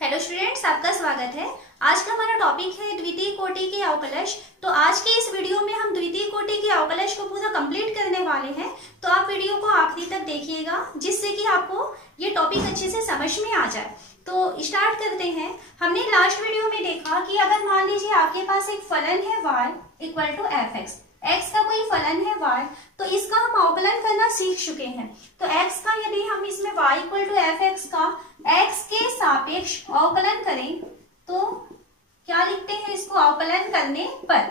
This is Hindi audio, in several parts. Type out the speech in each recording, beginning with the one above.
हेलो स्टूडेंट्स, आपका स्वागत है। आज का हमारा टॉपिक है द्वितीय कोटि के अवकलज। तो आज के इस वीडियो में हम द्वितीय कोटि के अवकलज को पूरा कंप्लीट करने वाले हैं। तो आप वीडियो को आखिरी तक देखिएगा जिससे कि आपको ये टॉपिक अच्छे से समझ में आ जाए। तो स्टार्ट करते हैं। हमने लास्ट वीडियो में देखा कि अगर मान लीजिए आपके पास एक फलन है y equal to f x, x का कोई फलन है y, तो इसका हम अवकलन करना सीख चुके हैं। तो x का यदि हम इसमें y equal to f x का x के सापेक्ष अवकलन करें तो क्या लिखते हैं? इसको अवकलन करने पर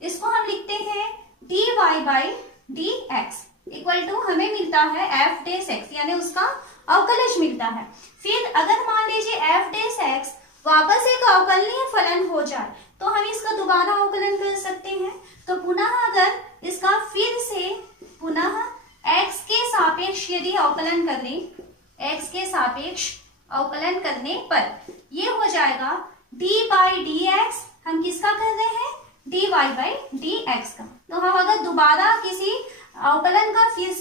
इसको हम लिखते हैं dy by d x equal to हमें मिलता है एफ डेस एक्स, यानी उसका अवकलज मिलता है। फिर अगर मान लीजिए एफ डेस एक्स वापस एक अवकलनीय फलन हो जाए तो हम इसका दोबारा अवकलन कर सकते हैं। तो पुनः अगर इसका फिर से पुनः x के सापेक्ष यदि अवकलन करें, x के सापेक्ष अवकलन करने पर ये हो जाएगा d बाई डी एक्स। हम किसका कर रहे हैं? dy बाई डी एक्स का। तो हम अगर दोबारा किसी अवकलन का फिर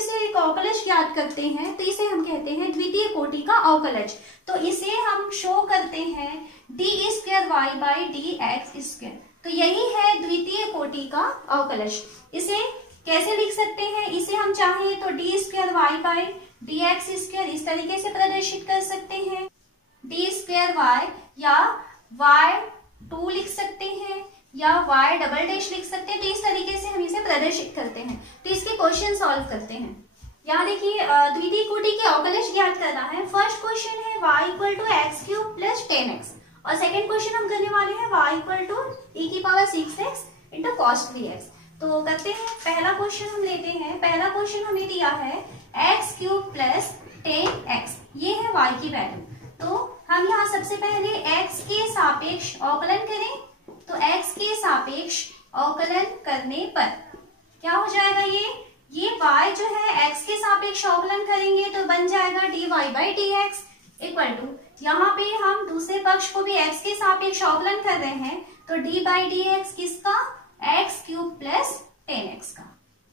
से एक अवकलज ज्ञात करते हैं तो इसे हम कहते हैं द्वितीय कोटि का अवकलज। तो इसे हम शो करते हैं d square y by d x square. तो यही है द्वितीय कोटि का अवकलज। इसे कैसे लिख सकते हैं? इसे हम चाहें तो d square y by d x square इस तरीके से प्रदर्शित कर सकते हैं, डी स्क्वायर वाई या वाई टू लिख सकते हैं या y डबल डैश लिख सकते हैं। तो इस तरीके से हम इसे प्रदर्शित करते हैं। तो इसके क्वेश्चन सॉल्व करते हैं। यहाँ देखिए द्वितीय कोटि के अवकलज ज्ञात करना है। फर्स्ट क्वेश्चन है y equal to x cube plus 10x और सेकंड क्वेश्चन हम करने वाले हैं y इक्वल टू e की power 6x into cos 3x। तो करते हैं। पहला क्वेश्चन हम लेते हैं। पहला क्वेश्चन हमें दिया है एक्स क्यूब प्लस 10x, ये है y की वैल्यू। तो हम यहाँ सबसे पहले x के सापेक्ष अवकलन करें। तो x के सापेक्ष अवकलन करने पर क्या हो जाएगा? ये y जो है x के सापेक्ष अवकलन करेंगे तो बन जाएगा dy by d x equal to, यहाँ पे हम दूसरे पक्ष को भी x के सापेक्ष अवकलन कर रहे हैं तो d बाई डी एक्स किसका? x क्यूब प्लस 10x का।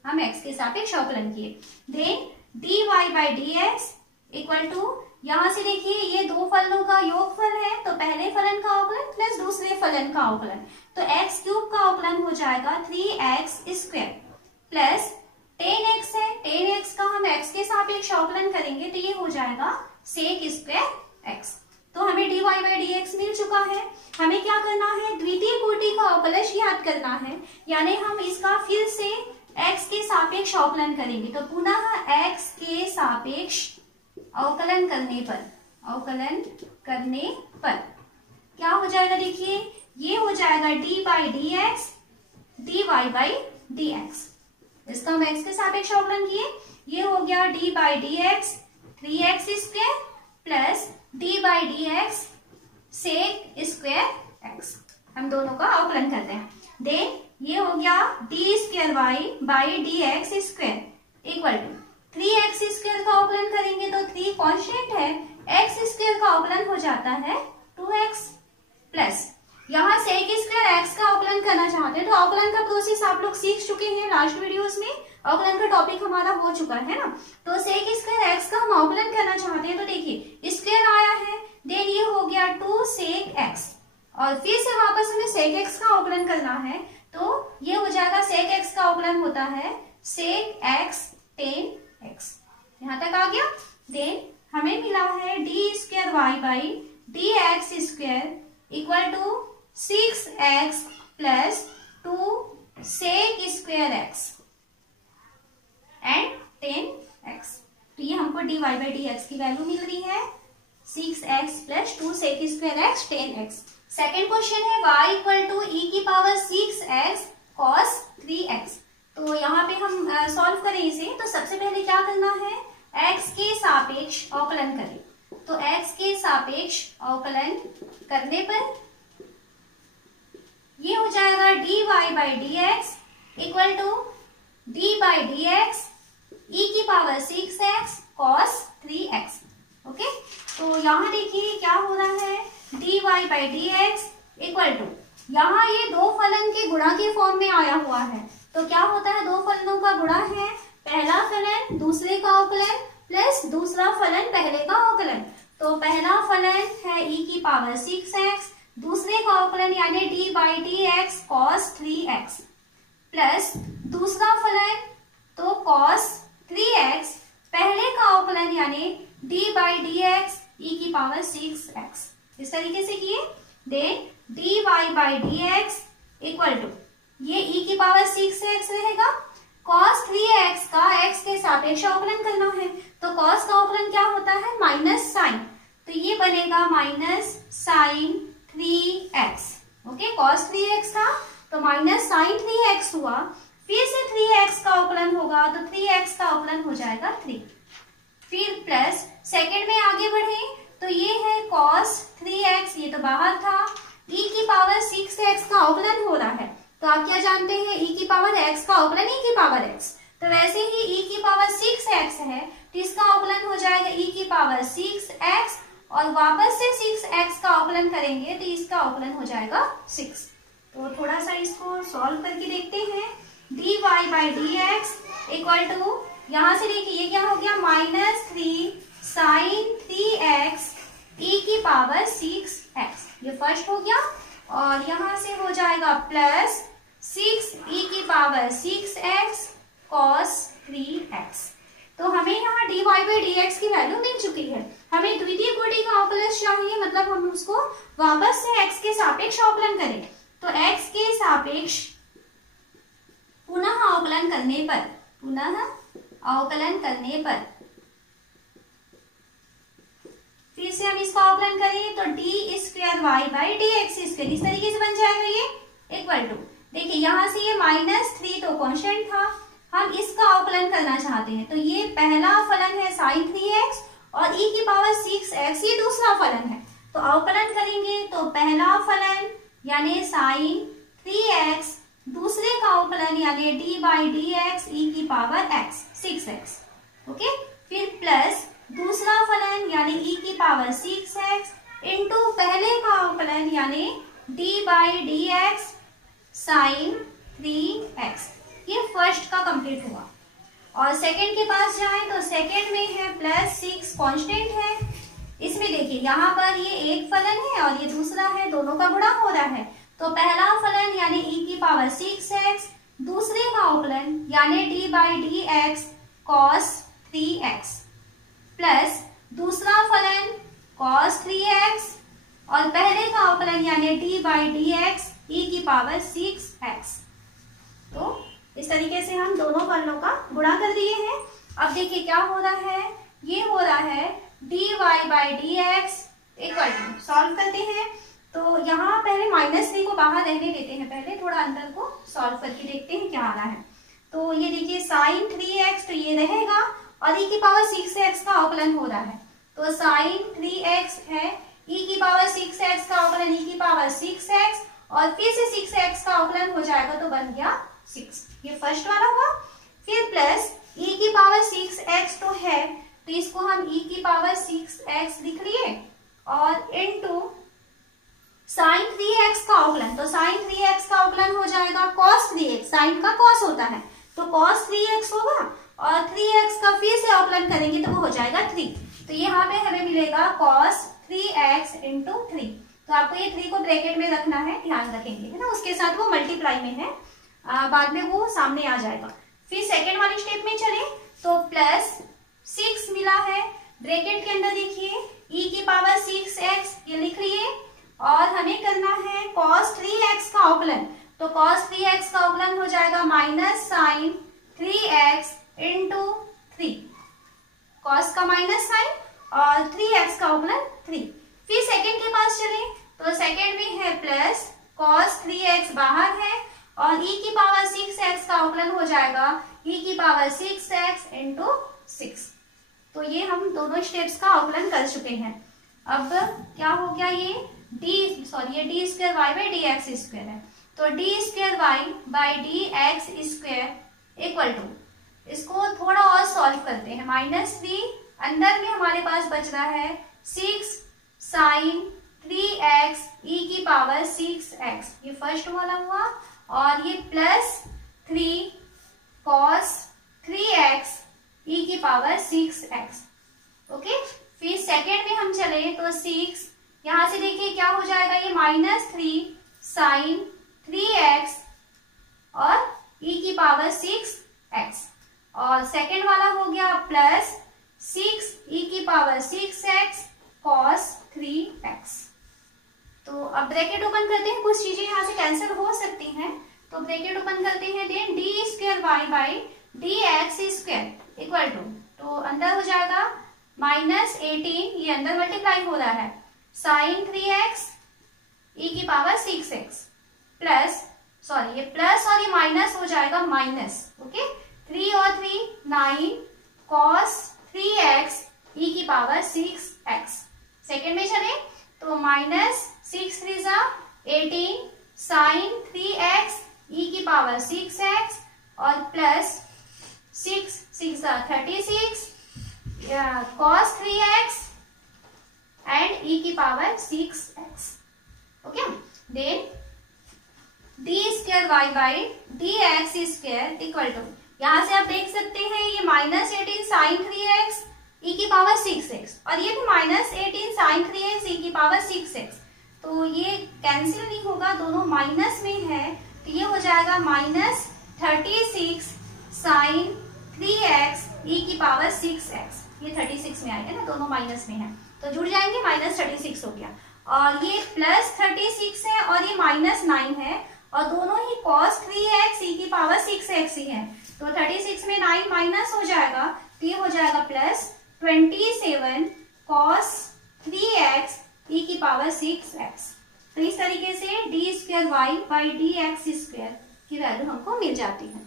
हम x के सापेक्ष अवकलन किए। Then dy by d x equal to, यहाँ से देखिए ये दो फलनों का योगफल है तो पहले फलन का अवकलन प्लस दूसरे फलन का अवकलन। तो x क्यूब का अवकलन हो जाएगा 3x स्क्वायर प्लस 10x है, 10x का हम x के सापेक्ष अवकलन करेंगे तो ये हो जाएगा सेक स्क्वायर x। तो हमें dy बाई डी एक्स मिल चुका है। हमें क्या करना है? द्वितीय कोटि का अवकलज याद करना है, यानी हम इसका फिर से x के सापेक्ष अवकलन करेंगे। तो पुनः x के सापेक्ष अवकलन करने पर क्या हो जाएगा? देखिए ये हो जाएगा d by d x dy by d x. इसका हम x के सापेक्ष अवकलन किए, ये हो गया d by d x 3x square plus d by d x sec square x। हम दोनों का अवकलन करते हैं। देन ये हो गया d square y by d x square equal to 3x square का अवकलन करेंगे तो 3 कांस्टेंट है, x स्क्वायर का अवकलन हो जाता है 2x प्लस, यहाँ से एक स्क्वायर x का अवकलन करना चाहते हैं तो अवकलन का प्रोसेस आप लोग सीख चुके हैं लास्ट वीडियोस में। अवकलन का टॉपिक हमारा हो चुका है ना। तो सेक स्क्वायर x का हम अवकलन करना चाहते हैं तो देखिए स्क्वायर आया है, देन ये हो गया 2 सेक x और फिर से वापस हमें सेक x का अवकलन करना है तो ये हो जाएगा सेक x का अवकलन होता है सेक x 10x। यहाँ तक आ गया। देन हमें मिला है d square y by d x square equal to 6x plus 2 sec square x and 10x। तो ये हमको d y by d x की वैल्यू मिल रही है 6x plus 2 sec square x 10x। Second question है y इक्वल टू e की पावर 6x cos 3x। तो यहाँ पे हम सॉल्व करें इसे। तो सबसे पहले क्या करना है? x के सापेक्ष अवकलन करें। तो x के सापेक्ष अवकलन करने पर ये हो जाएगा dy by d x equal to d by d x e की power 6x cos 3x। Okay, तो यहाँ देखिए क्या हो रहा है? dy by d x equal to, यहाँ ये दो फलन के गुणा के फॉर्म में आया हुआ है तो क्या होता है? दो फलनों का गुणा है, पहला फलन दूसरे का अवकलन प्लस दूसरा फलन पहले का अवकलन। तो पहला फलन है e की पावर 6x, दूसरे का अवकलन यानी d by d x cos 3x, plus दूसरा फलन तो cos 3x, पहले का अवकलन यानी d by d x e की पावर 6x। इस तरीके से किए, then dy by d x equal to ये e की पावर 6x रहेगा, cos 3x का x के सापेक्ष अवकलन करना है, तो cos का अवकलन क्या होता है माइनस साइन, तो ये बनेगा minus sine 3x। Okay, cos 3x था तो माइनस साइन 3x हुआ, फिर से 3x का अवकलन होगा तो 3x का अवकलन हो जाएगा 3, फिर प्लस सेकंड में आगे बढ़े तो ये है cos 3x, ये तो बाहर था, e की पावर 6x का अवकलन हो रहा है, तो आप क्या जानते हैं e की पावर x का अवकलन e की पावर x, तो वैसे ही e की पावर 6x है तो इसका अवकलन हो जाएगा e की पावर 6x, और वापस से 6x का अवकलन करेंगे तो इसका अवकलन हो जाएगा 6। तो थोड़ा सा इसको सॉल्व करके देखते हैं, dy by d x equal to, यहाँ से देखिए ये क्या हो गया माइनस 3 साइन 3x e की पावर 6x, ये फर्स्ट हो गया, और यहाँ से हो जाएगा प्लस 6 e की पावर 6x cos 3x। तो हमें यहाँ dy बाई डी एक्स की वैल्यू मिल चुकी है, हमें द्वितीय कोटि का अवकलज चाहिए, मतलब हम उसको वापस से x के सापेक्ष अवकलन करें, तो x के सापेक्ष पुनः अवकलन करने पर फिर से हम इसका अवकलन करें तो d square y by d x square, इस तरीके से बन जाएगा ये इक्वल टू, देखिए यहाँ से ये -3 तो कांस्टेंट था, हम इसका अवकलन करना चाहते हैं, तो ये पहला फलन है साइन 3x और e की पावर 6x, ये दूसरा फलन है, तो अवकलन करेंगे तो पहला फलन यानी साइन 3x, दूसरे का अवकलन यानी d by d x e की पावर x 6x। ओके, फिर प्लस दूसरा फलन यानी e की पावर 6x इंटू पहले का अवकलन यानी d by d x sine 3x, ये फर्स्ट का कंप्लीट हुआ। और सेकंड के पास जाए तो सेकंड में है प्लस 6 कांस्टेंट है, इसमें देखिए यहाँ पर ये एक फलन है और ये दूसरा है, दोनों का गुणा हो रहा है, तो पहला फलन यानी e की पावर 6x, दूसरे का अवकलन यानी d by d x cos 3x, plus दूसरा फलन cos 3x और पहले का अवकलन यानी d by d x e की पावर 6x। तो इस तरीके से हम दोनों फलनों का गुणा कर दिए हैं। अब देखिए क्या हो रहा है, ये हो रहा है dy by d x equal to, solve करते हैं तो यहाँ पहले -3 को बाहर रहने देते हैं, पहले थोड़ा अंतर को सॉल्व करके देखते हैं क्या आ रहा है। तो ये देखिए साइन 3x तो ये रहेगा और e की पावर 6x का अवकलन हो रहा है, तो साइन 3x है, e की पावर 6x का अवकलन e की पावर 6x और फिर से 6x का अवकलन हो जाएगा तो बन गया 6, ये फर्स्ट वाला हुआ। फिर प्लस e की पावर 6x तो है तो इसको हम e की पावर 6x लिख लिए और इनटू साइन 3x का अवकलन, तो साइन 3x का अवकलन हो जाएगा cos 3x, साइन का cos होता है तो cos 3x होगा और 3x का फिर से अवकलन करेंगे तो वो हो जाएगा 3, तो यहाँ पे हमें मिलेगा cos 3x इंटू 3, तो आपको ये 3 को ब्रैकेट में रखना है, ध्यान रखेंगे है ना, उसके साथ वो मल्टीप्लाई में है, बाद में वो सामने आ जाएगा। फिर सेकेंड वाले स्टेप में चले तो प्लस 6 मिला है, ब्रैकेट के अंदर देखिए e की पावर 6x ये लिख लिए और हमें करना है cos 3x का अवकलन, तो cos 3x का अवकलन हो जाएगा minus sine 3x into 3, cos का माइनस साइन और 3x का अवकलन 3। फिर सेकंड के पास चले तो सेकंड में है प्लस cos 3x बाहर है और e की पावर 6x का अवकलन हो जाएगा e की पावर 6x इंटू 6, तो ये हम दोनों स्टेप्स का अवकलन कर चुके हैं। अब क्या हो गया, ये d square y by d x square है, तो d square y by d x square equal to, इसको थोड़ा और सॉल्व करते हैं, -3 अंदर में हमारे पास बच रहा है 6 साइन 3x e की पावर 6x, ये फर्स्ट वाला हुआ, और ये प्लस 3 cos 3x e की पावर 6x। ओके, फिर सेकेंड में हम चले तो 6, यहां से देखिए क्या हो जाएगा, ये -3 साइन 3x और e की पावर 6x, और सेकेंड वाला हो गया प्लस 6 e की पावर 6x cos 3x। तो अब ब्रैकेट ओपन करते हैं, कुछ चीजें यहाँ से कैंसिल हो सकती हैं, तो ब्रैकेट ओपन करते हैं, then d² y dx² equal to, तो अंदर हो जाएगा -18, ये अंदर मल्टीप्लाई हो रहा है, साइन 3x e की पावर 6x प्लस, सॉरी ये प्लस और ये माइनस हो जाएगा माइनस, ओके, 3 और 3 9 cos 3x e की पावर 6x। सेकेंड में चले तो -6 3 18 साइन 3x e की पावर 6x और plus 6 6 36 cos 3x and e की power 6x, okay. Then d² y dx² equal to, यहां से आप देख सकते हैं ये -18 साइन 3x e की पावर 6x और ये भी -18 साइन 3x e की पावर 6x, तो ये कैंसिल नहीं होगा, दोनों माइनस में है, तो ये हो जाएगा -36 साइन 3x e की पावर 6x, ये 36 में आएगा ना, दोनों माइनस में है तो जुड़ जाएंगे, -36 हो गया, और ये +36 है और ये -9 है और दोनों ही cos 3x e की पावर 6x ही है, तो 36 में 9 माइनस हो जाएगा, तो ये हो जाएगा +27 cos 3x e की पावर 6x। तो इस तरीके से d² y dx² की वैल्यू हमको मिल जाती है।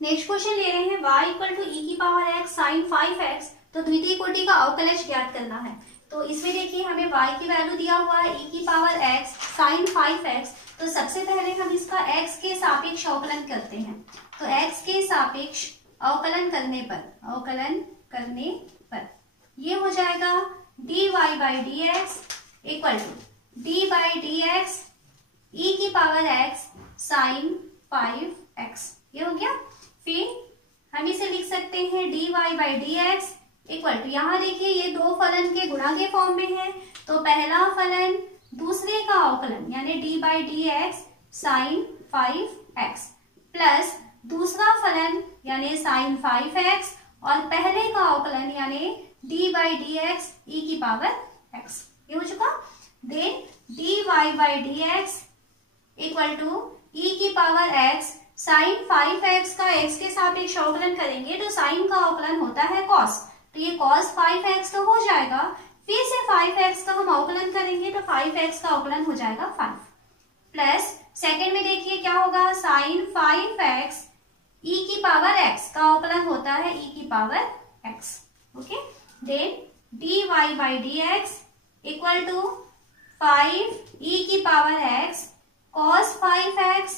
नेक्स्ट क्वेश्चन ले रहे हैं y इक्वल टू e की पावर x साइन 5x, तो द्वितीय कोटि का अवकलज ज्ञात करना है। तो इसमें देखिए हमें y की वैल्यू दिया हुआ है e की पावर x साइन 5x, तो सबसे पहले हम इसका x के सापेक्ष अवकलन करते हैं, तो x के सापेक्ष अवकलन करने पर ये हो जाएगा dy by dx equal to d by dx e की पावर x साइन 5x, ये हो गया। फिर हम इसे लिख सकते हैं dy by dx equal to, यहाँ देखिए ये दो फलन के गुणा के फॉर्म में है, तो पहला फलन दूसरे का अवकलन यानी d by dx sine 5x plus दूसरा फलन यानी साइन 5x और पहले का अवकलन यानी d बाई dx e की पावर x, ये हो चुका। Then dy by dx equal to e की पावर x साइन 5x का x के सापेक्ष अवकलन करेंगे तो साइन का अवकलन होता है cos, तो ये cos 5x तो हो जाएगा, फिर से 5x का हम अवकलन करेंगे तो 5x का अवकलन हो जाएगा 5 प्लस सेकेंड में देखिए क्या होगा, साइन 5x e की पावर x का अवकलन होता है e की power x, okay. Then dy by dx equal to 5 e की power x cos 5x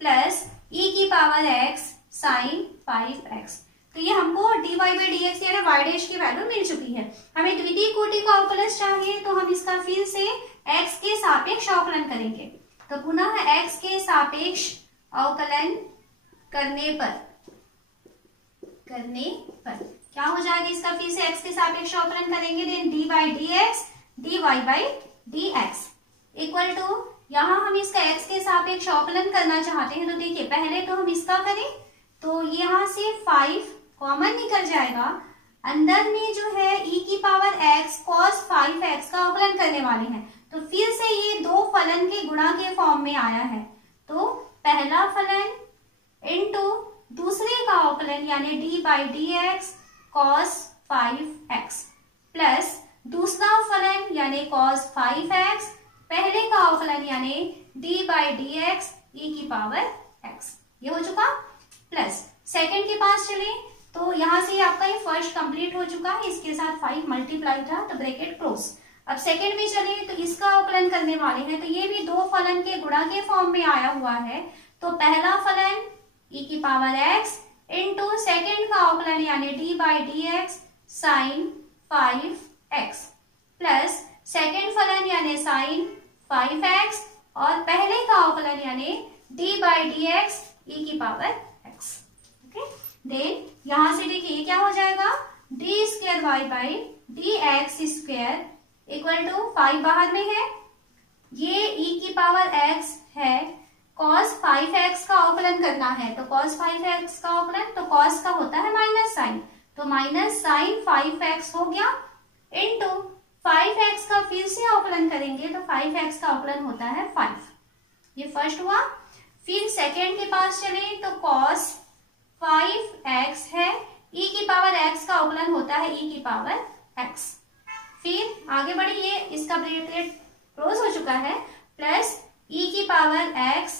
plus e की पावर x साइन 5x, तो ये हमको dy बाई dx यानी y डैश की वैल्यू मिल चुकी है। हमें द्वितीय कोटि का अवकलज चाहिए तो हम इसका फिर से x के सापेक्ष अवकलन करेंगे, तो पुनः x के सापेक्ष अवकलन करने पर क्या हो जाएगा, इसका फिर से x के सापेक्ष अवकलन करेंगे, then d by dx dy by dx equal to, यहाँ हम इसका x के सापेक्ष अवकलन करना चाहते हैं, तो देखिए पहले तो हम इसका करें, तो यहाँ से 5 कॉमन निकल जाएगा, अंदर में जो है e की पावर x cos 5x का अवकलन करने वाले हैं, तो फिर से ये दो फलन के गुणा के फॉर्म में आया है, तो पहला फलन इनटू दूसरे का अवकलन यानी d by dx cos 5x plus दूसरा फलन यानी cos 5x पहले का अवकलन यानी d बाई dx e की पावर x, ये हो चुका। प्लस सेकंड के पास चले तो यहाँ से आपका ये फर्स्ट कंप्लीट हो चुका है, इसके साथ 5 मल्टीप्लाई था तो ब्रैकेट क्लोज। अब सेकंड में चले तो इसका अवकलन करने वाले हैं, तो ये भी दो फलन के गुणा के फॉर्म में आया हुआ है, तो पहला फलन e की पावर x इंटू सेकेंड का अवकलन यानी d by dx sine 5x plus second फलन यानी साइन 5x और पहले का अवकलन यानी d बाई dx e की पावर x, ओके। देन यहां से देखिए ये क्या हो जाएगा, d square y by d x square equal to 5 बाहर में है, ये e की पावर x है, cos 5x का अवकलन करना है, तो cos 5x का अवकलन, तो cos का होता है माइनस साइन, तो माइनस साइन 5x हो गया इनटू 5x का फिर से अवकलन करेंगे तो 5x का अवकलन होता है 5, ये फर्स्ट हुआ। फिर सेकेंड के पास चले तो cos 5x है, e की पावर x का अवकलन होता है e की पावर x। फिर आगे बढ़िए, इसका ब्रैकेट क्लोज हो चुका है, प्लस e की पावर x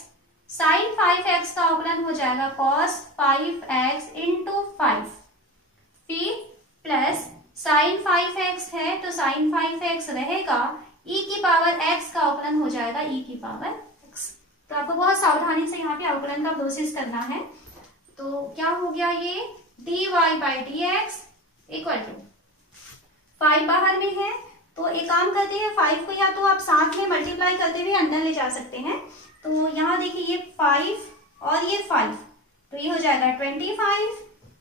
साइन 5x का अवकलन हो जाएगा cos 5x इंटू 5, फिर प्लस साइन 5x है तो साइन 5x रहेगा, e की पावर x का अवकलन हो जाएगा e की पावर x। तो आपको बहुत सावधानी से यहाँ पे अवकलन का प्रोसेस करना है। तो क्या हो गया, ये dy by dx equal to 5 बाहर में है, तो एक काम करते हैं, 5 को या तो आप साथ में मल्टीप्लाई करते हुए अंदर ले जा सकते हैं। तो यहाँ देखिए ये 5 और ये 5, तो ये हो जाएगा 25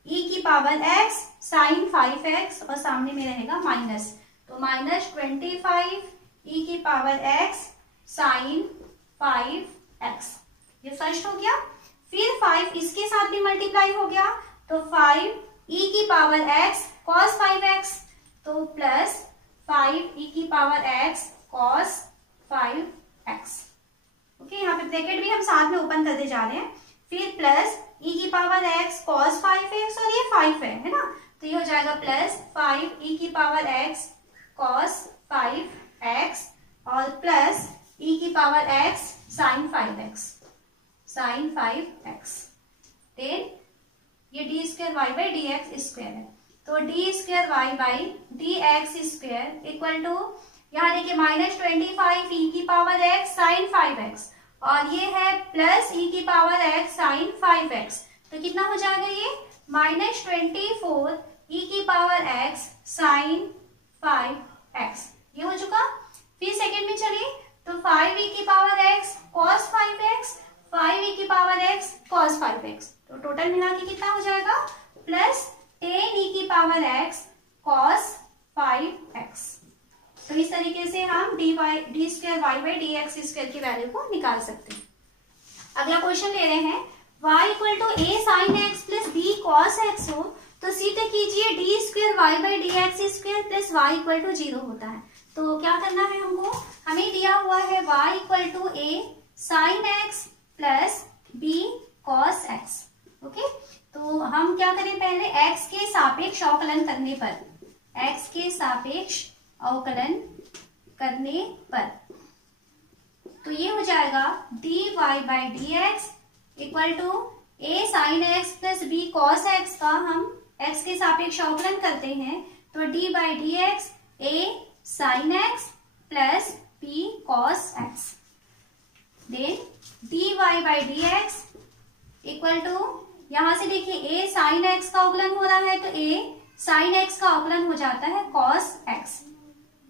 e की पावर x साइन 5x और सामने में रहेगा माइनस, तो माइनस 25 e की पावर x साइन 5x, ये फर्स्ट हो गया। फिर 5 इसके साथ भी मल्टीप्लाई हो गया, तो 5 e की पावर x cos 5x, तो प्लस 5 e की power x cos 5x। Okay, यहाँ पे ब्रैकेट भी हम साथ में ओपन करते जा रहे हैं। फिर प्लस e की पावर x cos 5x और ये 5 है ना, तो ये हो जाएगा प्लस 5 e की पावर x cos 5x और प्लस e की power x sin 5x, sin 5x। Then ये d square y by d x square है, तो d square y by d x square equal to, यहाँ देखिए माइनस 25 e की पावर x साइन 5x और ये है प्लस e की पावर x साइन 5x, तो कितना हो जाएगा ये माइनस 24 e की पावर x साइन 5x, ये हो चुका। फिर सेकेंड में चलिए, तो 5 e की power x cos 5x, 5 e की पावर x cos 5x, तो टोटल मिला के कितना हो जाएगा प्लस 10 e की पावर x cos 5x। तो इस तरीके से हम d square y by d x square की वैल्यू को निकाल सकते हैं। अगला क्वेश्चन ले रहे हैं, y equal to a sine x plus b cos x हो तो सीधे कीजिए d square y by d x square plus y equal to 0 होता है। तो क्या करना है हमको, हमें दिया हुआ है y equal to a sine x plus b cos x. Okay, तो हम क्या करें, पहले x के सापेक्ष अवकलन करने पर, x के सापेक्ष अवकलन करने पर, तो ये हो जाएगा dy by d x equal to a sine x plus b cos x का हम x के सापेक्ष अवकलन करते हैं, तो d by d x a sine x plus b cos x. Then dy by d x equal to, यहां से देखिए a साइन एक्स का अवकलन हो रहा है तो a साइन एक्स का अवकलन हो जाता है cos x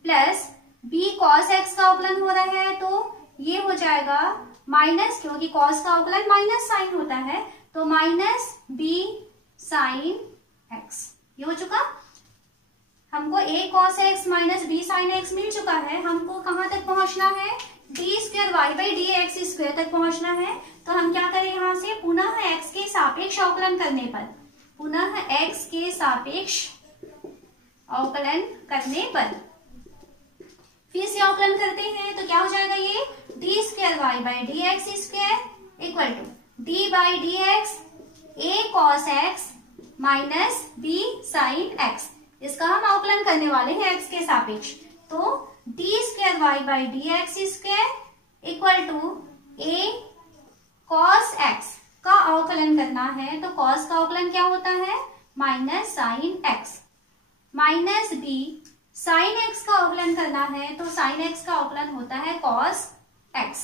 plus b cos x का अवकलन हो रहा है तो ये हो जाएगा माइनस, क्योंकि cos का अवकलन माइनस साइन होता है, तो माइनस b साइन x, ये हो चुका। हमको a cos x minus b sine x मिल चुका है, हमको कहाँ तक पहुंचना है, d square y by d x square तक पहुंचना है। तो हम क्या करें, यहाँ से पुनः x के सापेक्ष अवकलन करने पर, पुनः x के सापेक्ष अवकलन करने पर फिर से अवकलन करते हैं, तो क्या हो जाएगा, ये d square y by d x square equal to d by d x a cos x minus b sine x, इसका हम अवकलन करने वाले हैं x के सापेक्ष, तो d square y by d x square equal to a cos x का अवकलन करना है, तो कॉस का अवकलन क्या होता है minus sine x, minus b sine x का अवकलन करना है, तो साइन एक्स का अवकलन होता है cos x.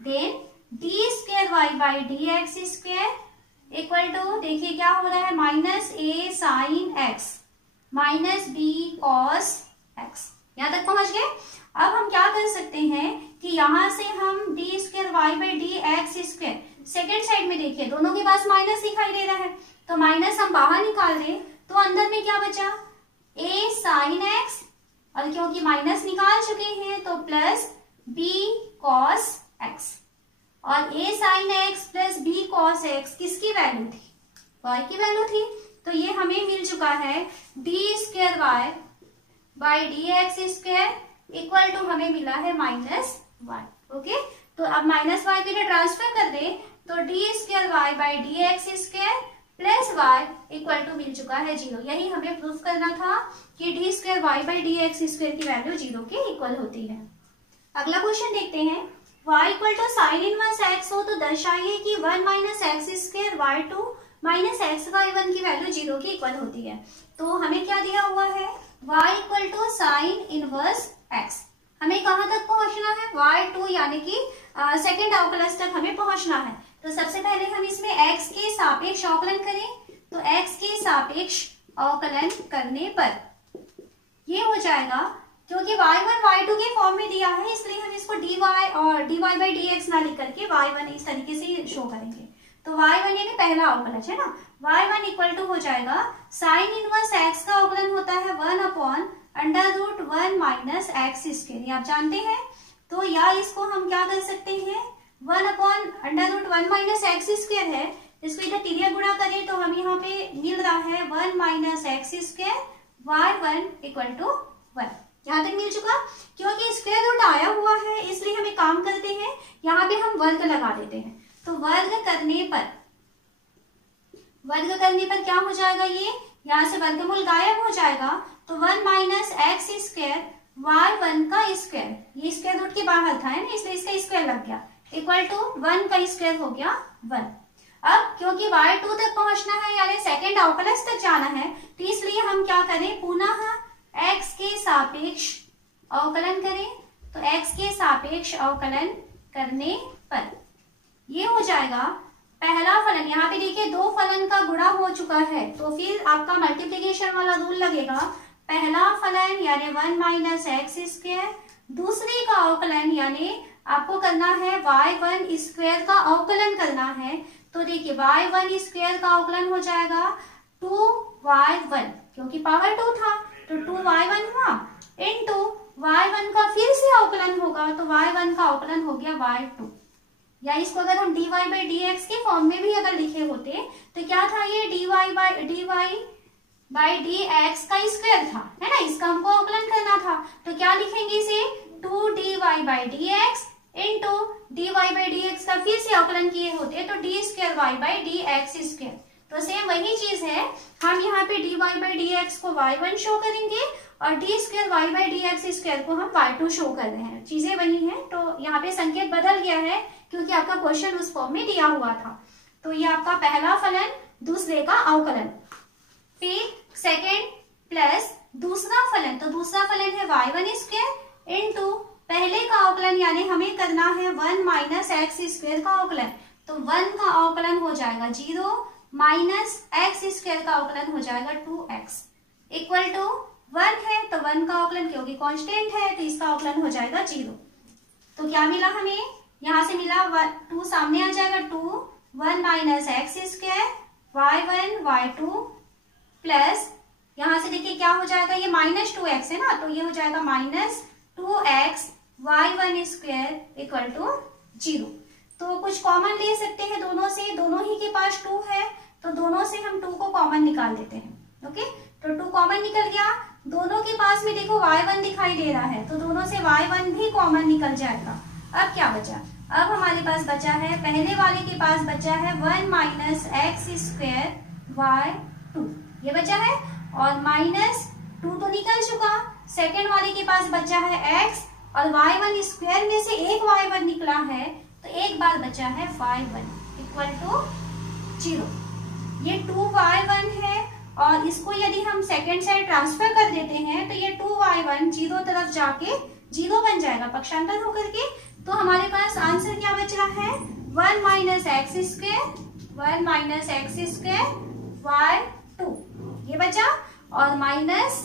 Then d square y by d x square equal to, देखिए क्या हो रहा है, minus a sine x minus b cos x, यहां तक पहुंच गए। अब हम क्या कर सकते हैं कि यहां से हम d square y by d x square, second side में देखिए दोनों के पास माइनस दिखाई दे रहा है, तो माइनस हम बाहर निकाल दें तो अंदर में क्या बचा, a sin x, और क्योंकि माइनस निकाल चुके हैं तो प्लस b cos x, और a sin x plus b cos x किसकी वैल्यू थी, y की वैल्यू थी। तो ये हमें मिल चुका है d square y by d x square equal to हमें मिला है माइनस y। ओके, तो अब माइनस y के लिए ट्रांसफर कर दे तो d square y by d x square plus y equal to मिल चुका है 0। यही हमें प्रूफ करना था कि d square y by d x square की वैल्यू 0 के इक्वल होती है। अगला क्वेश्चन देखते हैं, y equal to sine inverse x हो तो दर्शाइए कि 1 minus x square y two minus x y one की वैल्यू 0 की इक्वल होती है। तो हमें क्या दिया हुआ है, y equal to sine inverse x। हमें कहाँ तक पहुंचना है, y2 यानी कि सेकेंड अवकलज तक हमें पहुंचना है। तो सबसे पहले हम इसमें x के सापेक्ष अवकलन करें, तो x के सापेक्ष अवकलन करने पर ये हो जाएगा, क्योंकि y1 y2 के फॉर्म में दिया है इसलिए हम इसको dy और dy बाई dx ना लिख करके y1 इस तरीके से शो करेंगे। तो y1 यानी पहला अवकलज है ना, y1 इक्वल टू हो जाएगा साइन इनवर्स x का अवकलन होता है 1 upon under root 1 minus x square, ये आप जानते हैं। तो या इसको हम क्या कर सकते हैं, 1 upon under root 1 minus x square है, इसको इधर तिर्यक गुणा करें तो हम यहाँ पे मिल रहा है 1 minus x square y1 equal to 1। यहाँ तक मिल चुका, क्योंकि स्क्वायर रूट आया हुआ है इसलिए हम एक काम करते हैं, यहाँ पे हम वर्ग लगा देते हैं। तो वर्ग करने पर क्या हो जाएगा, ये यहाँ से वर्गमूल गायब हो जाएगा। तो 1 माइनस एक्स स्क्वायर y1 का स्क्वायर, ये स्क्वायर रूट के बाहर था है ना, इसलिए इसका स्क्वायर लग गया, इक्वल टू 1 का स्क्वायर हो गया 1। अब क्योंकि y2 तक पहुंचना है यानी सेकंड अवकलज तक जाना है, तो इसलिए हम क्या करें, पुनः x के सापेक्ष अवकलन करें। तो x के सापेक्ष अवकलन करने पर ये हो जाएगा पहला फलन, यहाँ पे देखिए दो फलन का गुणा हो चुका है तो फिर आपका मल्टीप्लिकेशन वाला रूल लगेगा। पहला फलन यानी 1 माइनस एक्स स्क्वायर, दूसरे का अवकलन यानी आपको करना है y1 स्क्वायर का अवकलन करना है। तो देखिए y1 स्क्वायर का अवकलन हो जाएगा 2y1, क्योंकि पावर 2 था तो 2y1 हुआ, इनटू y1 का फिर से अवकलन होगा तो y1 का अवकलन हो गया y2। या इसको अगर हम dy बाई dx के फॉर्म में भी अगर लिखे होते तो क्या था, ये dy बाई dx का स्क्वायर था है ना, इसका हमको अवकलन करना था। तो क्या लिखेंगे इसे, 2dy by dx into dy by dx का फिर से अवकलन किए होते तो d square y by dx square. तो सेम वही चीज है, हम यहाँ पे dy बाई dx को y1 शो करेंगे और d square y by dx square को हम y2 शो कर रहे हैं, चीजें वही हैं। तो यहाँ पे संकेत बदल गया है क्योंकि आपका क्वेश्चन उस फॉर्म में दिया हुआ था। तो ये आपका पहला फलन, दूसरे का अवकलन, फिर सेकेंड प्लस दूसरा फलन, तो दूसरा फलन है y1 स्क्वायर इंटू पहले का अवकलन यानी हमें करना है 1 माइनस एक्स स्क्वायर का अवकलन। तो 1 का अवकलन हो जाएगा 0 माइनस एक्स स्क्वायर का अवकलन हो जाएगा 2x इक्वल टू 1 है तो 1 का अवकलन क्योंकि कांस्टेंट है तो इसका अवकलन हो जाएगा 0। तो क्या मिला हमें, यहाँ से मिला 2 सामने आ जाएगा 2 1 minus x square y1 y2 plus यहाँ से देखिए क्या हो जाएगा, ये माइनस 2x है ना तो ये हो जाएगा minus 2x y1 square equal to 0। तो कुछ कॉमन ले सकते हैं दोनों से, दोनों ही के पास 2 है तो दोनों से हम 2 को कॉमन निकाल देते हैं। ओके, तो 2 कॉमन निकल गया, दोनों के पास में देखो y1 दिखाई दे रहा है तो दोनों से y1 भी कॉमन निकल जाएगा। अब क्या बचा, अब हमारे पास बचा है, पहले वाले के पास बचा है 1 माइनस एक्स स्क्वायर y2, ये बचा है, और माइनस 2 तो निकल चुका, सेकेंड वाले के पास बचा है x और y1 स्क्वायर में से एक y1 निकला है तो एक बार बचा है y1 इक्वल टू 0। ये 2y1 है और इसको यदि हम सेकेंड साइड ट्रांसफर कर देते हैं तो ये 2y1 0 तरफ जाके 0 बन जाएगा पक्षांतर होकर के। तो हमारे पास आंसर क्या बच रहा है, 1 minus x square 1 minus x square y2 ये बचा और minus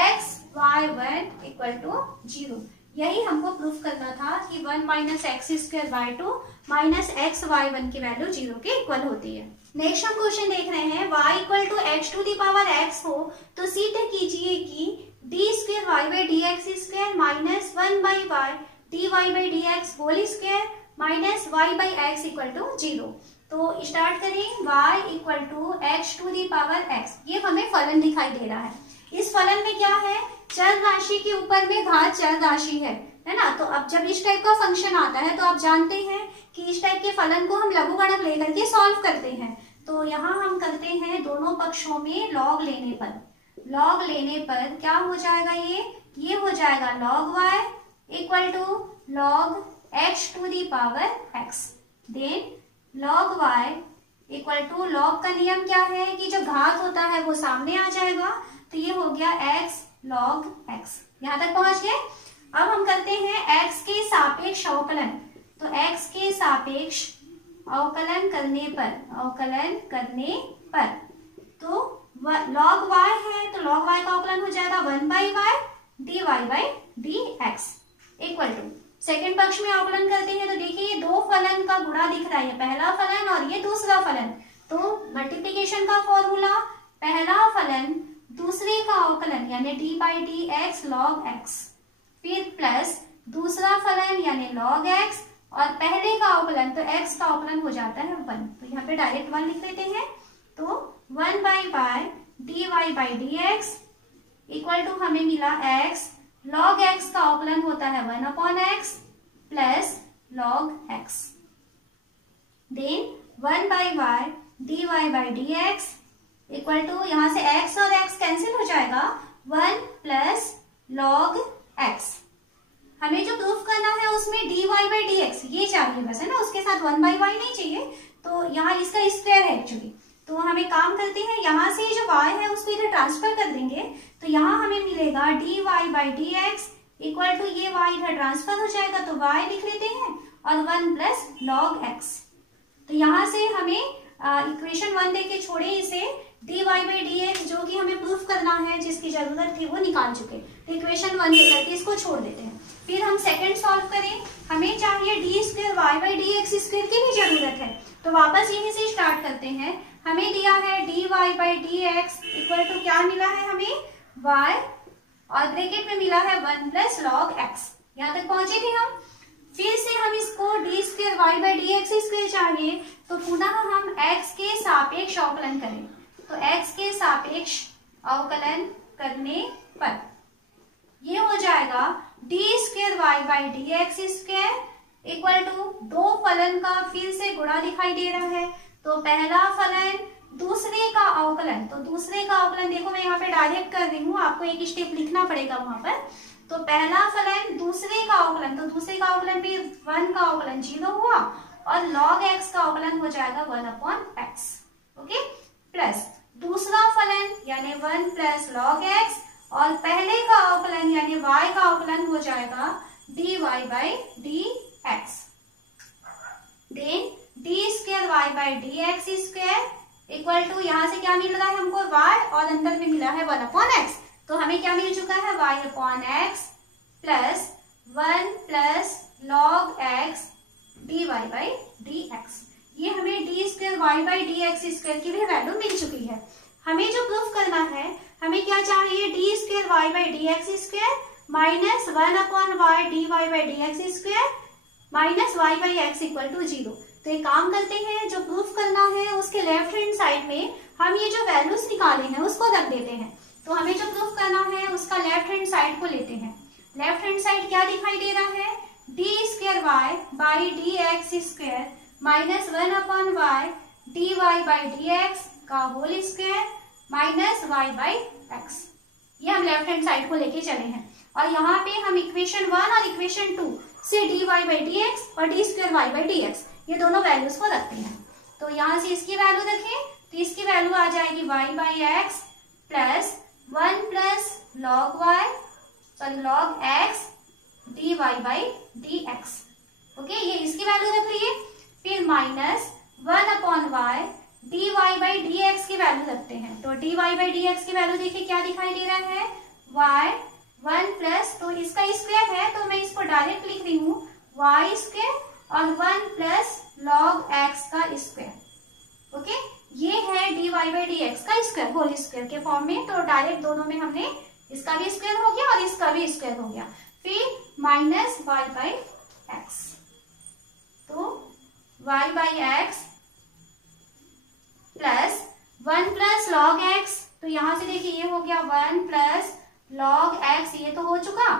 x y1 equal to 0। यही हमको प्रूफ करना था कि 1 minus x square y2 minus x y one की वैल्यू 0 के इक्वल होती है। नेक्स्ट हम क्वेश्चन देख रहे हैं, y equal to x to the power x हो तो सिद्ध कीजिए कि d square y by d x square minus 1 by y d y by d x whole square minus y by x equal to 0। तो स्टार्ट करें, y equal to x to the power x, ये हमें फलन दिखाई दे रहा है। इस फलन में क्या है, चर राशि के ऊपर में घात चर राशि है ना। तो अब जब इस टाइप का फंक्शन आता है तो आप जानते हैं कि इस टाइप के फलन को हम लघुगणक लेकर के सॉल्व करते हैं। तो यहाँ हम करते हैं दोनों पक्षों में लॉग लेने पर क्या हो जाएगा, ये हो जाएगा log y equal to log x to the power x। Then log y equal to, log का नियम क्या है कि जो घात होता है वो सामने आ जाएगा, तो ये हो गया x log x। यहाँ तक पहुंच गए। अब हम करते हैं x के सापेक्ष अवकलन। तो x के सापेक्ष अवकलन करने पर तो log y है, तो log y का अवकलन हो जाएगा 1 by y d y by d x equal to, second पक्ष में अवकलन करते हैं तो देखिए ये दो फलन का गुणा दिख रहा है, पहला फलन और ये दूसरा फलन। तो मल्टीप्लिकेशन का फॉर्मूला, पहला फलन दूसरे का अवकलन यानी D by d x log x, फिर प्लस दूसरा फलन यानी log x और पहले का अवकलन, तो x का अवकलन हो जाता है 1। तो यहाँ पे डायरेक्ट 1 लिख लेते हैं। तो 1 by y d y by d x equal to हमें मिला x log x का अवकलन होता है 1 upon x plus log x। Then 1 by y d y by d x equal to, यहाँ से x और x कैंसिल हो जाएगा, 1 प्लस log x। हमें जो प्रूफ करना है उसमें dy बाई डी एक्स ये चाहिए बस, है ना, उसके साथ 1 बाई वाई नहीं चाहिए। तो यहाँ इसका स्क्वायर है एक्चुअली। तो हमें काम करते हैं, यहाँ से जो y है उसको इधर ट्रांसफर कर देंगे, तो यहाँ हमें मिलेगा dy by d x equal to, ये y इधर ट्रांसफर हो जाएगा तो y लिख लेते हैं और 1 प्लस log x। तो यहाँ से हमें इक्वेशन 1 देके छोड़े इसे, dy बाई डी एक्स जो कि हमें प्रूफ करना है, जिसकी जरूरत थी वो निकाल चुके, तो इक्वेशन 1 देकर के इसको छोड़ देते हैं। फिर हम सेकंड सॉल्व करें, हमें चाहिए d square y by d x square की भी जरूरत है। तो वापस यहीं से स्टार्ट करते हैं। हमें दिया है d y by d x equal to, क्या मिला है हमें, y और ब्रैकेट में मिला है 1 प्लस log x। यहाँ तक पहुंचे थे हम। फिर से हम इसको d square y by d x square चाहिए, तो पुनः हम x के सापेक्ष अवकलन करें। तो x के सापेक्ष अवकलन करने पर ये हो जाएगा d square y by d x square equal to, दो फलन का फिर से गुणा दिखाई दे रहा है। तो पहला फलन दूसरे का अवकलन, तो दूसरे का अवकलन देखो मैं यहाँ पे डायरेक्ट कर रही हूँ, आपको एक स्टेप लिखना पड़ेगा वहां पर। तो पहला फलन दूसरे का अवकलन, तो दूसरे का अवकलन भी 1 का अवकलन 0 हुआ और log x का अवकलन हो जाएगा 1 अपॉन x। ओके, प्लस दूसरा फलन यानी 1 प्लस log x और पहले का अवकलन यानी y का अवकलन हो जाएगा dy by d x. Then d square y by d x square equal to, यहाँ से क्या मिल रहा है हमको, y और अंदर में मिला है 1 अपॉन x। तो हमें क्या मिल चुका है, y upon x plus 1 plus log x dy by d x. ये हमें d square y by d x square की भी वैल्यू मिल चुकी है। हमें जो प्रूफ करना है, हमें क्या चाहिए, d square y by d x square minus 1 upon y d y by d x square minus y by x equal to 0। तो एक काम करते हैं, जो प्रूफ करना है उसके लेफ्ट हैंड साइड में हम ये जो वैल्यूज निकाले हैं उसको रख देते हैं। तो हमें जो प्रूफ करना है उसका लेफ्ट हैंड साइड को लेते हैं। लेफ्ट हैंड साइड क्या दिखाई दे रहा है, d square y by d x square minus 1 upon y d y by d x का whole square minus y by x. ये हम लेफ्ट हैंड साइड को लेके चले हैं और यहाँ पे हम इक्वेशन 1 और इक्वेशन 2 से d y by d x और d square y by d x ये दोनों वैल्यूज को रखते हैं। तो यहाँ से इसकी वैल्यू रखें तो इसकी वैल्यू आ जाएगी y by x plus 1 plus log y sorry log x d y by d x. Okay, ये इसकी वैल्यू रख लिए। फिर minus 1 upon y d y by d x की वैल्यू रखते हैं। तो d y by d x की वैल्यू देखिए क्या दिखाई दे रहा है, वाई 1 प्लस, तो इसका स्क्वायर है तो मैं इसको डायरेक्ट लिख रही हूँ वाई स्क्वायर और 1 प्लस log x का स्क्वायर। ओके, ये है dy बाई डी एक्स का स्क्वायर होल स्क्वायर के फॉर्म में। तो डायरेक्ट दोनों में हमने इसका भी स्क्वायर हो गया और इसका भी स्क्वायर हो गया। फिर माइनस y बाई एक्स, तो y by x plus 1 plus log x, तो यहां से देखिए ये हो गया 1 प्लस लॉग एक्स, ये तो हो चुका।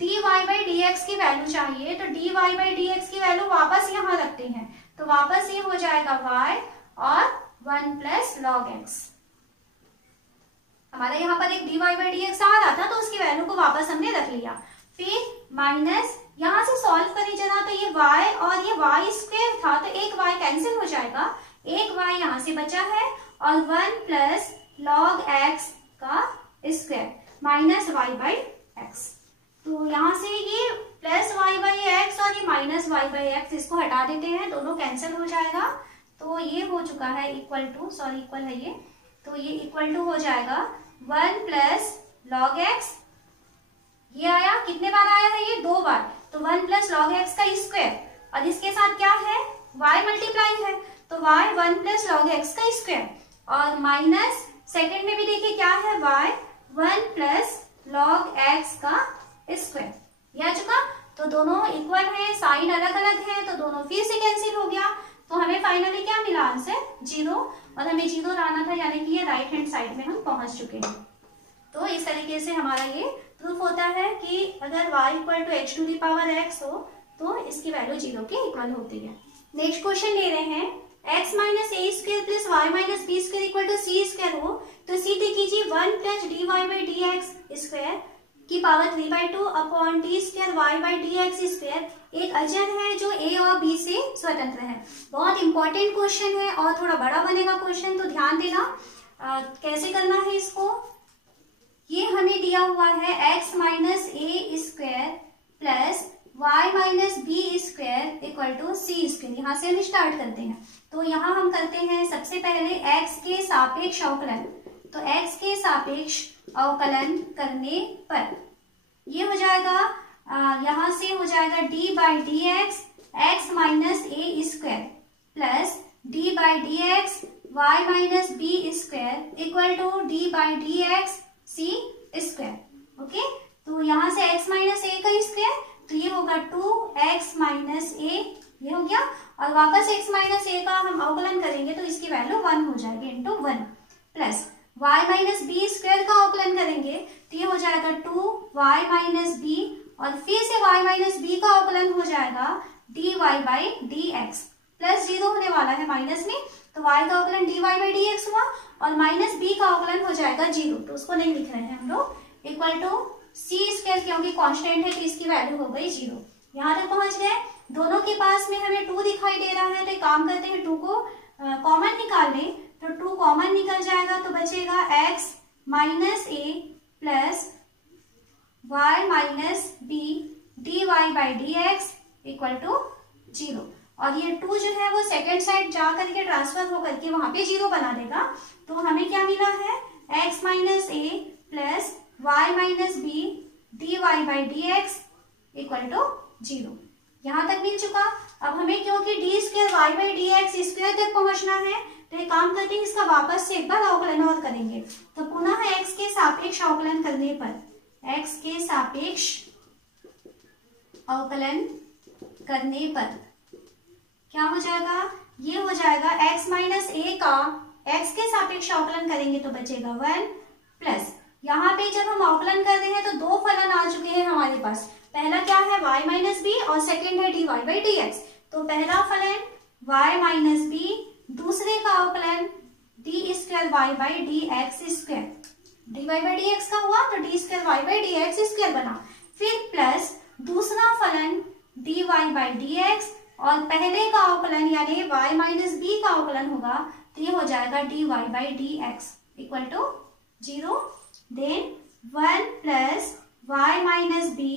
dy बाई डी एक्स की वैल्यू चाहिए, तो dy बाई डी एक्स की वैल्यू वापस यहाँ रखते हैं, तो वापस ये हो जाएगा y और 1 प्लस लॉग एक्स। हमारा यहाँ पर एक dy बाई डी एक्स आ रहा था, तो उसकी वैल्यू को वापस हमने रख लिया। फिर माइनस, यहाँ से सॉल्व करें जरा, तो ये y और ये y स्क्वायर था, तो एक y कैंसिल हो जाएगा, एक y यहाँ से बचा है और 1 प्लस लॉग एक्स का square minus y by x. तो यहाँ से ये प्लस y बाई एक्स और ये माइनस y बाई एक्स, इसको हटा देते हैं, दोनों कैंसिल हो जाएगा। तो ये हो चुका है इक्वल टू, सॉरी इक्वल है ये, तो ये इक्वल टू हो जाएगा 1 प्लस लॉग एक्स, ये आया, कितने बार आया है ये, 2 बार, तो 1 प्लस लॉग एक्स का स्क्वायर, और इसके साथ क्या है, y मल्टीप्लाई है, तो y 1 प्लस लॉग एक्स का स्क्वायर, और माइनस सेकेंड में भी देखिए क्या है, y 1 प्लस लॉग एक्स का स्क्वायर, ये आ चुका। तो दोनों इक्वल है, साइन अलग अलग है, तो दोनों फिर से कैंसिल हो गया। तो हमें फाइनली क्या मिला आंसर, 0, और हमें 0 लाना था, यानी कि ये राइट हैंड साइड में हम पहुंच चुके हैं। तो इस तरीके से हमारा ये प्रूफ होता है कि अगर y equal to x to the power x हो तो इसकी वैल्यू 0 के इक्वल होती है। नेक्स्ट क्वेश्चन ले रहे हैं, x minus a square plus y minus b square equal to c square हो, तो सीधे कीजिए 1 plus d y by d x square की power 3/2 upon d square y by d x square एक अचर है जो a और b से स्वतंत्र है। बहुत इंपॉर्टेंट क्वेश्चन है और थोड़ा बड़ा बनेगा क्वेश्चन, तो ध्यान देना। कैसे करना है इसको, ये हमें दिया हुआ है x minus a square plus y minus b square equal to c square. यहाँ से हम स्टार्ट करते हैं, तो यहाँ हम करते हैं सबसे पहले x के सापेक्ष अवकलन, तो x के सापेक्ष अवकलन करने पर ये हो जाएगा, यहाँ से हो जाएगा d by d x x minus a square plus d by d x y minus b square equal to d by d x c square. Okay, तो यहाँ से x माइनस ए का स्क्वायर, तो ये होगा 2x माइनस ए, ये हो गया, और वापस x माइनस ए का हम अवकलन करेंगे तो इसकी वैल्यू 1 हो जाएगी into 1 plus y minus b square का अवकलन करेंगे तो ये हो जाएगा 2y माइनस बी, और फिर से y माइनस बी का अवकलन हो जाएगा dy by d x, plus 0 होने वाला है माइनस में, तो y का अवकलन dy बाई डी एक्स हुआ और माइनस b का अवकलन हो जाएगा 0, तो उसको नहीं लिख रहे हैं हम लोग, इक्वल टू सी स्क्वायर, क्योंकि कांस्टेंट है तो इसकी वैल्यू हो गई 0। यहाँ तक पहुंच गए, दोनों के पास में हमें 2 दिखाई दे रहा है, तो एक काम करते हैं 2 को कॉमन निकाल लें, तो 2 कॉमन निकल जाएगा, तो बचेगा x minus a plus y minus b d y by d x equal to 0, और ये 2 जो है वो सेकेंड साइड जा करके ट्रांसफर होकर के वहां पे 0 बना देगा, तो हमें क्या मिला है, x minus a plus y minus b d y by d x equal to 0। यहाँ तक मिल चुका। अब हमें क्योंकि d square y by d x square तक पहुंचना है, तो एक काम करते हैं, इसका वापस से एक बार अवकलन और करेंगे, तो पुनः x के सापेक्ष अवकलन करने पर, x के सापेक्ष अवकलन करने पर क्या हो जाएगा, ये हो जाएगा x माइनस ए का x के सापेक्ष अवकलन करेंगे तो बचेगा 1 प्लस, यहाँ पे जब हम अवकलन कर रहे हैं तो 2 फलन आ चुके हैं हमारे पास, पहला क्या है y माइनस बी और सेकेंड है d y by d x, तो पहला फलन y माइनस बी, दूसरे का अवकलन d square y by d x square, d y by d x का हुआ तो d square y by d x square बना, फिर प्लस दूसरा फलन d y by d x, और पहले का अवकलन यानी y माइनस बी का अवकलन होगा तो ये हो जाएगा d y by d x equal to 0, then 1 plus y minus b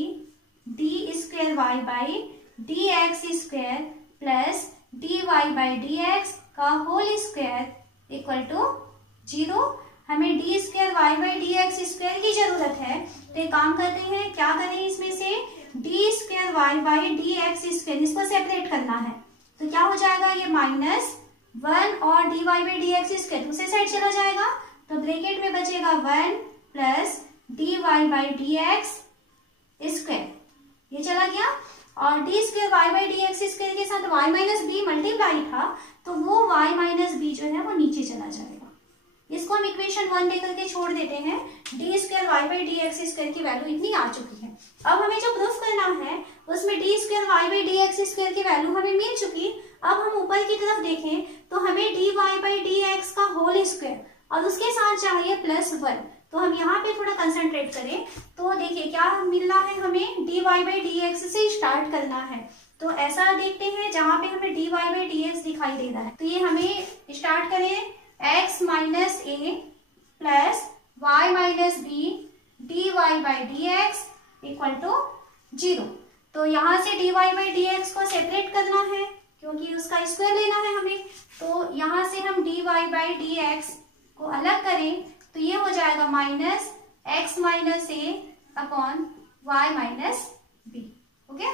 d square y by d x square plus d y by d x का होल स्क्वायर इक्वल टू 0। हमें d square y by d x square की जरूरत है, तो एक काम करते हैं, क्या करें, इसमें से d square y by d x square, इसको सेपरेट करना है तो क्या हो जाएगा, ये -1 और d y by d x square दूसरे साइड चला जाएगा, तो ब्रैकेट में बचेगा 1 plus d y by d x square, ये चला गया। और d square y by d x square के साथ वाई माइनस बी मल्टीप्लाई था तो वो वाई माइनस बी जो है वो नीचे चला जाएगा। इसको हम इक्वेशन 1 लेकर के छोड़ देते हैं। D square y by d x square की वैल्यू इतनी आ चुकी है। अब हमें जो प्रूफ करना है उसमें d square y by d x square की वैल्यू हमें मिल चुकी। अब हम ऊपर की तरफ देखें तो हमें d y by d x का होल स्क्वायर और उसके साथ चाहिए +1, तो हम यहाँ पे थोड़ा कंसंट्रेट करें तो देखिए क्या मिल रहा है, हमें d y by d x से स्टार्ट करना है। तो ऐसा देखते हैं जहां पे हमें d y by d x दिखाई दे रहा है, तो ये हमें स्टार्ट करें x minus a plus y minus b d y by d x equal to 0। तो यहाँ से d y by d x को सेपरेट करना है क्योंकि उसका स्क्वायर लेना है हमें, तो यहाँ से हम d y by d x को अलग करें तो ये हो जाएगा -x minus a upon y minus b. Okay,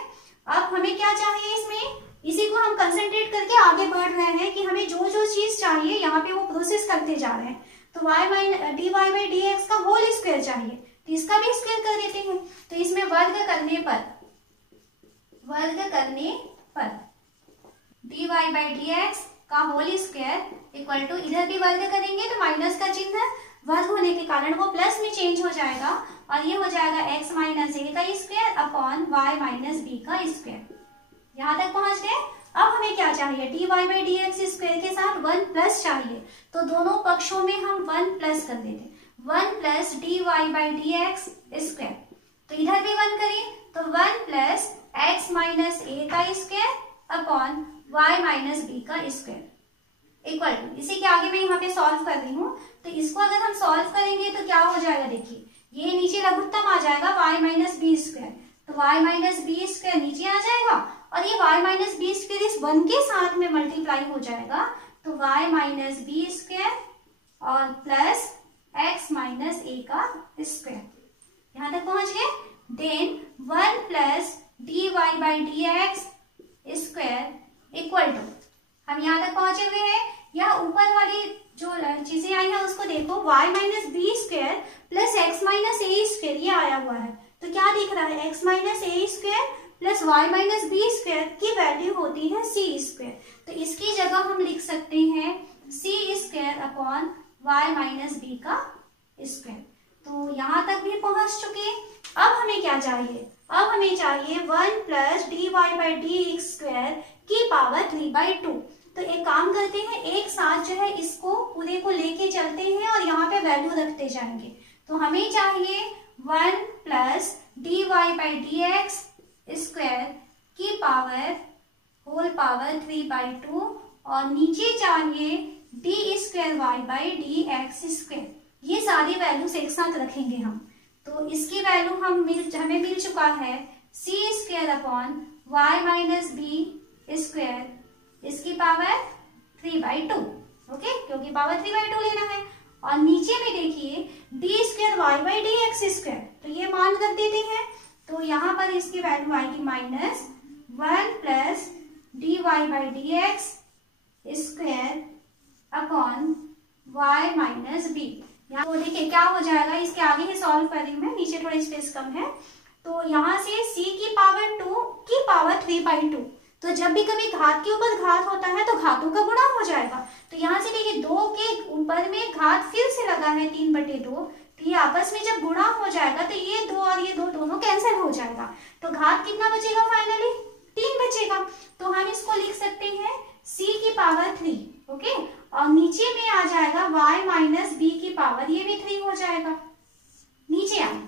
अब हमें क्या चाहिए इसमें, इसी को हम कंसंट्रेट करके आगे बढ़ रहे हैं कि हमें जो जो चीज चाहिए यहाँ पे वो प्रोसेस करते जा रहे हैं। तो d y by d x का होल स्क्वायर चाहिए तो इसका भी स्क्वायर कर देते हैं। तो इसमें वर्ग करने पर d y by d x का होल स्क्वायर इक्वल टू, इधर भी वर्ग करेंगे तो माइनस का चिन्ह वर्ग होने के कारण वो प्लस में चेंज हो जाएगा और ये हो जाएगा x माइनस ए का square upon y minus b का स्क्वायर। यहाँ तक पहुंच गए। अब हमें क्या चाहिए, d y by d x square के साथ 1 प्लस चाहिए, तो दोनों पक्षों में हम 1 प्लस कर देते, 1 plus d y by d x square. तो इधर भी 1 करें तो 1 प्लस एक्स माइनस ए का square upon y minus b का स्क्वायर इक्वल टू, इसी के आगे मैं यहाँ पे सॉल्व कर रही हूँ। तो इसको अगर हम सॉल्व करेंगे तो क्या हो जाएगा, देखिए ये नीचे लघुत्तम आ जाएगा वाई माइनस बी स्क्वायर, तो वाई माइनस बी स्क्वायर नीचे आ जाएगा और ये वाई माइनस बी स्क्वायर इस 1 के साथ में मल्टीप्लाई हो जाएगा, तो वाई माइनस बी स्क्वायर और प्लस एक्स माइनस ए का स्क्वायर। यहाँ तक पहुंच गए। Then 1 plus d y by d x square equal to, हम यहाँ तक पहुंचे हुए हैं। यह ऊपर वाली जो चीजें आई है उसको देखो, y minus b square plus x minus a square ये आया हुआ है, तो क्या दिख रहा है, x minus a square plus y minus b square की वैल्यू होती है c स्क्वायर, तो इसकी जगह हम लिख सकते हैं c square upon y minus b का स्क्वायर। तो यहाँ तक भी पहुंच चुके। अब हमें क्या चाहिए, अब हमें चाहिए 1 plus d y by d square की पावर 3/2। तो एक काम करते हैं, एक साथ जो है इसको पूरे को लेके चलते हैं और यहाँ पे वैल्यू रखते जाएंगे। तो हमें चाहिए 1 plus d y by d x square की पावर होल पावर 3/2 और नीचे चाहिए d square y by d x square. ये सारी वैल्यूज एक साथ रखेंगे हम, तो इसकी वैल्यू हमें मिल चुका है c square upon y minus b square इसकी पावर 3/2। ओके, क्योंकि पावर 3/2 लेना है। और नीचे में देखिए d square y by d x square, तो ये मान रख देते हैं, तो यहाँ पर इसकी वैल्यू आएगी -1 plus d y by d x square upon y minus b. यहाँ तो देखिए क्या हो जाएगा, इसके आगे ही सॉल्व कर रही हूँ मैं, नीचे थोड़ी स्पेस कम है। तो यहाँ से c की पावर 2 की पावर 3/2, तो जब भी कभी घात के ऊपर घात होता है तो घातों का गुणा हो जाएगा। तो यहाँ से देखिए 2 के ऊपर में घात फिर से लगा है 3/2, तो ये आपस में जब गुणा हो जाएगा तो ये 2 और ये 2 दोनों कैंसिल हो जाएगा, तो घात कितना बचेगा, फाइनली 3 बचेगा। तो हम इसको लिख सकते हैं c की पावर 3। ओके, और नीचे में आ जाएगा y माइनस बी की पावर, ये भी 3 हो जाएगा। नीचे आए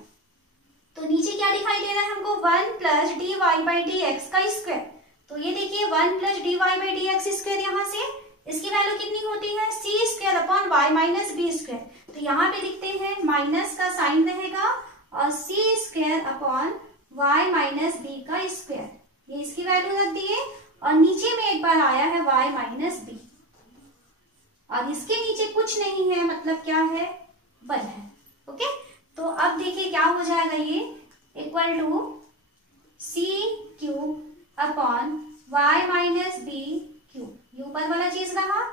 तो नीचे क्या दिखाई दे रहा है हमको, 1 plus d y by d x का स्क्वायर। तो ये देखिए 1 plus d y by d x square, यहाँ से इसकी वैल्यू कितनी होती है, c square upon y minus b square. तो यहाँ पे लिखते हैं माइनस का साइन रहेगा और c square upon y minus b का स्क्वायर, ये इसकी वैल्यू रख दिए। और नीचे में एक बार आया है y माइनस बी और इसके नीचे कुछ नहीं है, मतलब क्या है, 1 है। ओके, तो अब देखिए क्या हो जाएगा, ये equal to c cube upon y minus b cube, ये ऊपर वाला चीज रहा।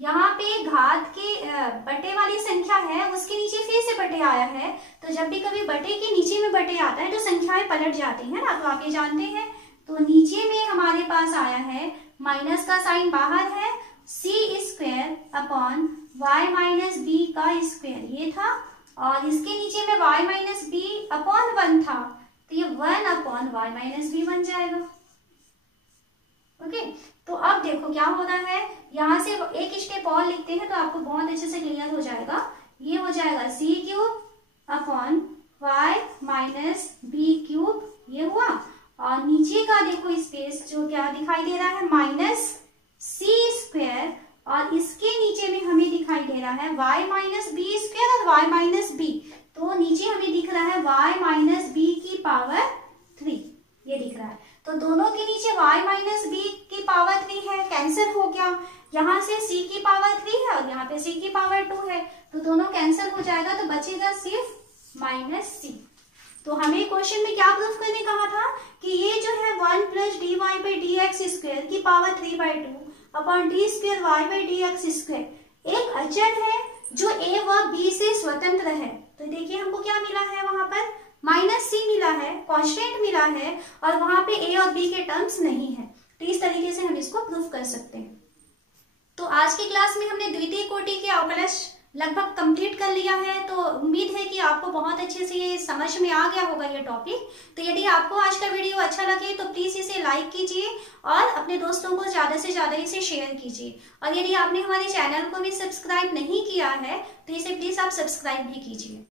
यहाँ पे घात के बटे वाली संख्या है, उसके नीचे फिर से बटे आया है, तो जब भी कभी बटे के नीचे में बटे आता है तो संख्याएं पलट जाती हैं ना, तो आप ये जानते हैं। तो नीचे में हमारे पास आया है, माइनस का साइन बाहर है, c square upon y minus b का स्क्वायर ये था, और इसके नीचे में वाई माइनस बी अपॉन 1 था, तो ये 1 अपॉन वाई माइनस बी बन जाएगा। ओके, तो अब देखो क्या हो रहा है, यहाँ से एक स्टेप और लिखते हैं तो आपको बहुत अच्छे से क्लियर हो जाएगा। ये हो जाएगा c cube upon y minus b cube, ये हुआ, और नीचे का देखो स्पेस जो क्या दिखाई दे रहा है, माइनस सी स्क्वायर, और इसके नीचे में हमें दिखाई दे रहा है वाई माइनस बी स्क्वायर और वाई माइनस बी, तो नीचे हमें दिख रहा है वाई माइनस बी की पावर 3, ये दिख रहा है। तो दोनों के नीचे y माइनस बी की पावर 3 है, कैंसिल हो गया। यहाँ से c की पावर 3 है और यहाँ पे c की पावर 2 है, तो दोनों कैंसिल हो जाएगा, तो बचेगा सिर्फ माइनस सी। तो हमें क्वेश्चन में क्या प्रूफ करने कहा था कि ये जो है 1 plus d y by d x square की power 3/2 upon d square y by d x square एक अचर है जो a व b से स्वतंत्र है। तो देखिए हमको क्या मिला है, वहां पर माइनस सी मिला है, कांस्टेंट मिला है, और वहां पे a और b के टर्म्स नहीं है। तो इस तरीके से हम इसको प्रूफ कर सकते हैं। तो आज की क्लास में हमने द्वितीय कोटि के अवकलज लगभग कंप्लीट कर लिया है, तो उम्मीद है कि आपको बहुत अच्छे से ये समझ में आ गया होगा ये टॉपिक। तो यदि आपको आज का वीडियो अच्छा लगे तो प्लीज इसे लाइक कीजिए और अपने दोस्तों को ज्यादा से ज्यादा इसे शेयर कीजिए, और यदि आपने हमारे चैनल को भी सब्सक्राइब नहीं किया है तो इसे प्लीज आप सब्सक्राइब भी कीजिए।